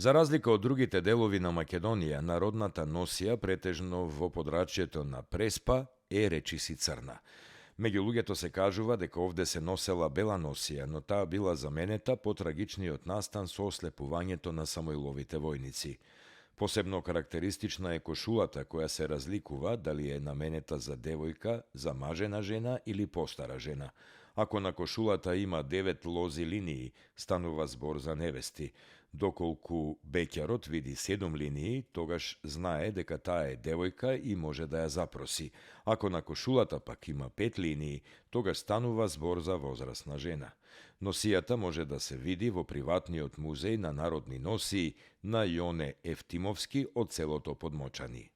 За разлика од другите делови на Македонија, народната носија претежно во подрачјето на преспа е речиси црна. Меѓу луѓето се кажува дека овде се носела бела носија, но таа била заменета по трагичниот настан со ослепувањето на Самоиловите војници. Посебно карактеристична е кошулата која се разликува дали е наменета за девојка, за мажена жена или постара жена. Ако на кошулата има 9 лози линии, станува збор за невести. Доколку беќарот види 7 линии, тогаш знае дека таа е девојка и може да ја запроси. Ако на кошулата пак има 5 линии, тогаш станува збор за возрасна жена. Носијата може да се види во приватниот музеј на народни носии на Јоне Ефтимовски од селото Подмочани.